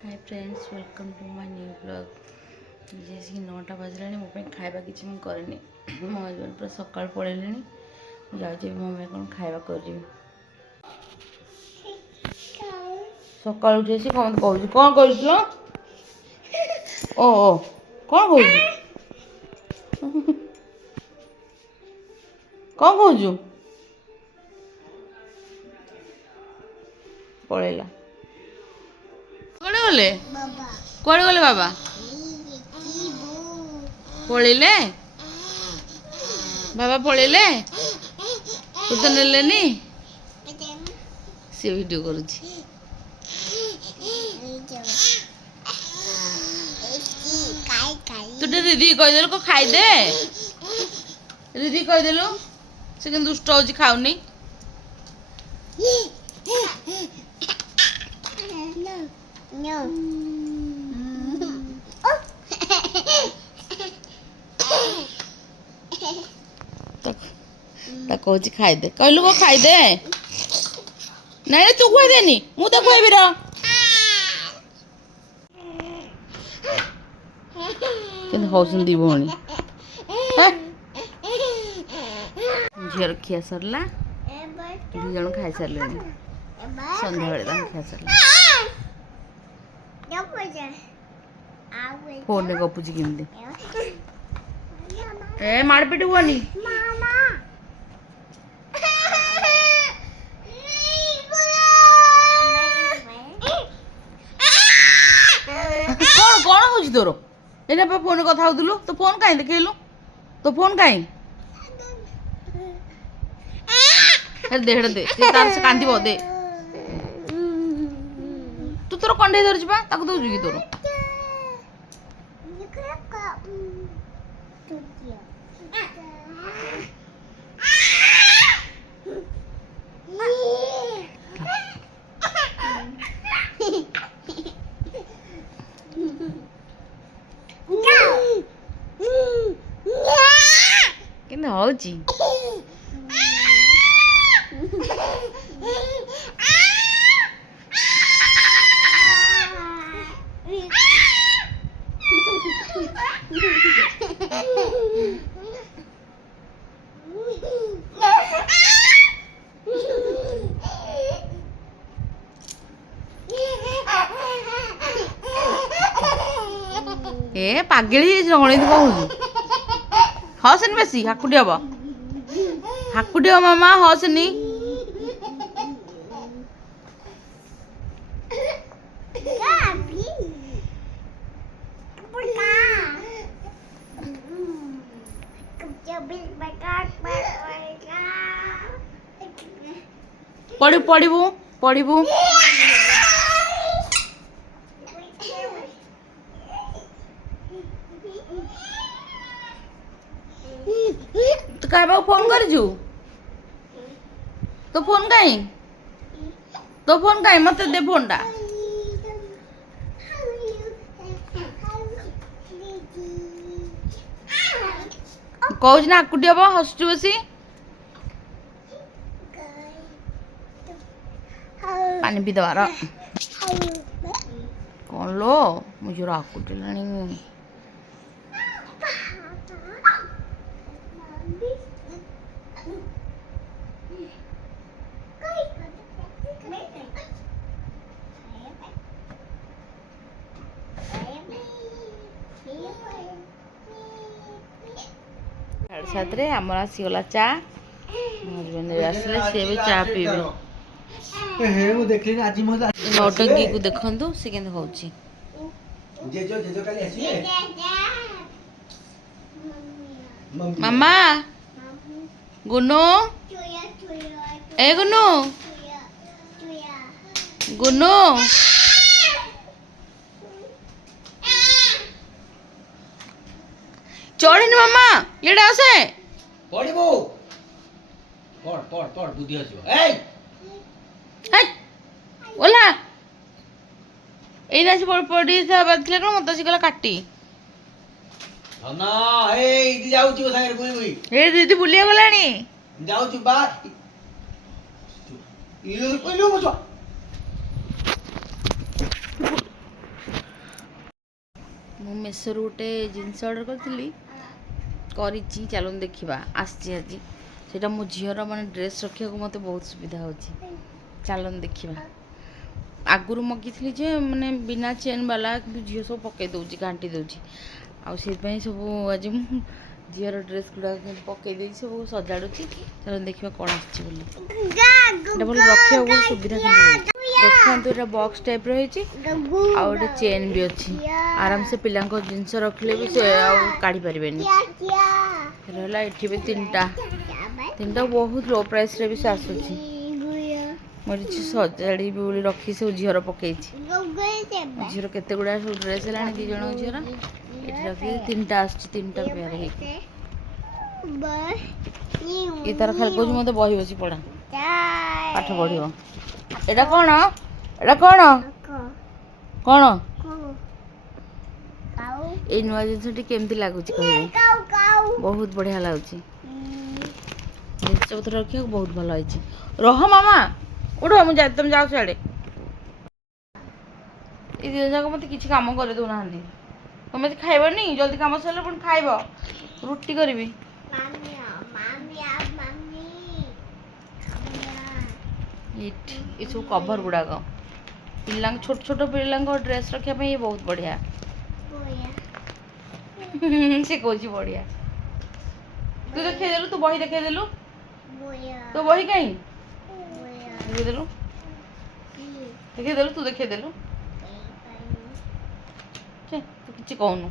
Hi friends welcome to my new blog जैसे 9टा बजला मो खाଇବା କିଛି ମୁଁ କରିନି ମୋ ହଜବେଣ୍ଡ ପୁରା ସକାଳୁ ପଳେଇଲେଣି ମୁଁ ଯାଉଛି ମୋ ପାଇଁ କ'ଣ ଖାଇବା କରିବି ସକାଳୁ ଉଠି ଆସି କ'ଣ କହୁଛି କ'ଣ କରୁଛୁ ଓ କ'ଣ କହୁଛୁ କ'ଣ କହୁଛୁ ପଳେଇଲା କୁଆଡ଼େ ଗଲେ କୁଆଡ଼େ ଗଲେ ବାବା ପଳେଇଲେ ବାବା ପଳେଇଲେ ତୁ ତ ନେଲେନି ସେ ଭିଡ଼ିଓ କରୁଛି ତୁ ଟିକେ ଦିଦି କହିଦେଲୁ କ'ଣ ଖାଇଦେ ଦିଦି କହିଦେଲୁ ସେ କିନ୍ତୁ ଦୁଷ୍ଟ ହେଉଛି ଖାଉନି କହୁଛି ଖାଇଦେ କହିଲୁ କ'ଣ ଖାଇଦେ ନାଇଁ ତୁ ଖୁଆଇଦେନି ମୁଁ ତ ଖୁଆଇବି ର କିନ୍ତୁ ହଉଛନ୍ତି ଦି ଭଉଣୀ ଝିଅର ଖିଆ ସରିଲା ଦି ଜଣ ଖାଇସାରିଲେଣି ସନ୍ଧ୍ୟାବେଳେ ତାଙ୍କ ଖିଆ ସରିଲା ଫୋନରେ ଗପୁଛି କେମିତି ଏ ମାଡ଼ପିଟ ହୁଅନି କ'ଣ ହଉଛି ତୋର ଏଇନା ଫୋନରେ କଥା ହଉଥିଲୁ ତୋ ଫୋନ କାହିଁ ଦେଖେଇଲୁ ତୋ ଫୋନ କାହିଁ ଦେ ଦେ ତାର ସେ କାନ୍ଦିବ ଦେ ତୁ ତୋର କଣ୍ଢେଇ ଧରୁଛୁ ବା ତାକୁ ଦଉଛୁ କି ତୋର କେମିତି ହଉଛି ଏ ପାଗେଳି ହେଇଛି ଗଣିତ କହୁଛୁ ହସନି ବେଶୀ ହାକୁଟି ହବ ମାମା ହସନି ପଢିବୁ ତୁ କାହାକୁ ଫୋନ କରିଛୁ ତୋ ଫୋନ କାହିଁ ମତେ ଦେ ଫୋନଟା କହୁଛି ନା ହାକୁଟି ହବ ହସୁଛୁ ବସି ପାଣି ପିଇ ଦେବାର କ'ଣ ଲୋ ମୁଁ ଝିଅର ହାକୁଟିଲାଣି साढ़े 7 आमर आसीगला चा हजबैंड आसले सी भी चा पीबे नौटंकी को देखंतु से केन होची मामा गुनो ए गुनो चढ़नी मामा ये आसे पड़िबो पड़ बुद्धि आसीबो ए ओला एना से पड़ी था बदले कोन मत सिकला काटी ना ए इदी जाउची ओ सागर बुई ए दीदी बुलिया गलानी जाउची बा इलो कोइलो मचो ମୁଁ ମେସୋରୁ ଗୋଟେ ଜିନିଷ ଅର୍ଡ଼ର କରିଛି ଚାଲନ୍ତୁ ଦେଖିବା ଆସିଛି ଆଜି। ସେଇଟା ମୋ ଝିଅର ମାନେ ଡ୍ରେସ୍ ରଖିବାକୁ ମୋତେ ବହୁତ ସୁବିଧା ହେଉଛି। ଚାଲନ୍ତୁ ଦେଖିବା। ଆଗରୁ ମଗେଇଥିଲି ଯେ ମାନେ ବିନା ଚେନ୍ ବାଲା, କିନ୍ତୁ ଝିଅ ସବୁ ପକାଇ ଦେଉଛି, ଘାଣ୍ଟି ଦେଉଛି। ଆଉ ସେଥିପାଇଁ ସବୁ ଆଜି ମୁଁ ଝିଅର ଡ୍ରେସ୍ ଗୁଡ଼ାକ କେମିତି ପକାଇ ଦେଇଛି, ସବୁ ସଜାଡ଼ୁଛି। ଚାଲନ୍ତୁ ଦେଖିବା କ'ଣ ଆସିଛି ବୋଲି। ଏଇଟା ଭଲ ରଖିବାକୁ ବହୁତ ସୁବିଧା କିନ୍ତୁ ହେଉଛି। ଦେଖନ୍ତୁ ଏଇଟା ବକ୍ସ ଟାଇପ୍ର ହେଇଛି, ଆଉ ଗୋଟେ ଚେନ୍ ବି ଅଛି। ଆରାମସେ ପିଲାଙ୍କ ଜିନିଷ ରଖିଲେ ବି ସେ ଆଉ କାଢ଼ି ପାରିବେନି। ରହିଲା ଏଠି ବି ତିନିଟା ବହୁତ ଲୋ ପ୍ରାଇସ୍ରେ ବି ସେ ଆସୁଛି। ମୁଁ କିଛି ସଜାଡ଼ିବି ବୋଲି ରଖି ସବୁ ଝିଅର ପକେଇଛି। ଝିଅର କେତେ ଗୁଡ଼ାଏ ସବୁ ଡ୍ରେସ୍ ହେଲାଣି, 2 ଜଣ ଝିଅର। ଏଠି ରଖି 3ଟା ଆସୁଛି, 3ଟା ପେୟାର ହେଇକି। ଏ ତାର ଖାଲି କହୁଛି ମୋତେ ବହି ବସି ପଢ଼ା, ପାଠ ପଢ଼ିବ। ଏଇଟା କ'ଣ? ଏଇଟା କ'ଣ? କ'ଣ? ଏଇ ନୂଆ ଜିନିଷଟି କେମିତି ଲାଗୁଛି କହିବେ? ବହୁତ ବଢ଼ିଆ ଲାଗୁଛି। ଜିନିଷପତ୍ର ରଖିବାକୁ ବହୁତ ଭଲ ହେଇଛି। ରହ ମାମା, ଉଠ, ତମେ ଯାଅ ସିଆଡ଼େ। ଏଇ 2 ଯାକ ମୋତେ କିଛି କାମ କରି ଦେଉନାହାନ୍ତି। ତମେ ଖାଇବନି? ଜଲ୍ଦି କାମ ସରିଲେ ପୁଣି ଖାଇବ। ରୁଟି କରିବି। ଏସବୁ କଭର ଗୁଡ଼ାକ ପିଲାଙ୍କ, ଛୋଟ ଛୋଟ ପିଲାଙ୍କ ଡ୍ରେସ୍ ରଖିବା ପାଇଁ ଇଏ ବହୁତ ବଢ଼ିଆ। ସେ କହୁଛି ବଢ଼ିଆ। ତୁ ଦେଖେଇଦେଲୁ, ତୁ ବହି ଦେଖେଇଦେଲୁ। ତୋ ବହି କାହିଁ ଦେଖେଇଦେଲୁ? ଦେଖେଇଦେଲୁ, ତୁ ଦେଖେଇଦେଲୁ। ତୁ କିଛି କହୁନୁ।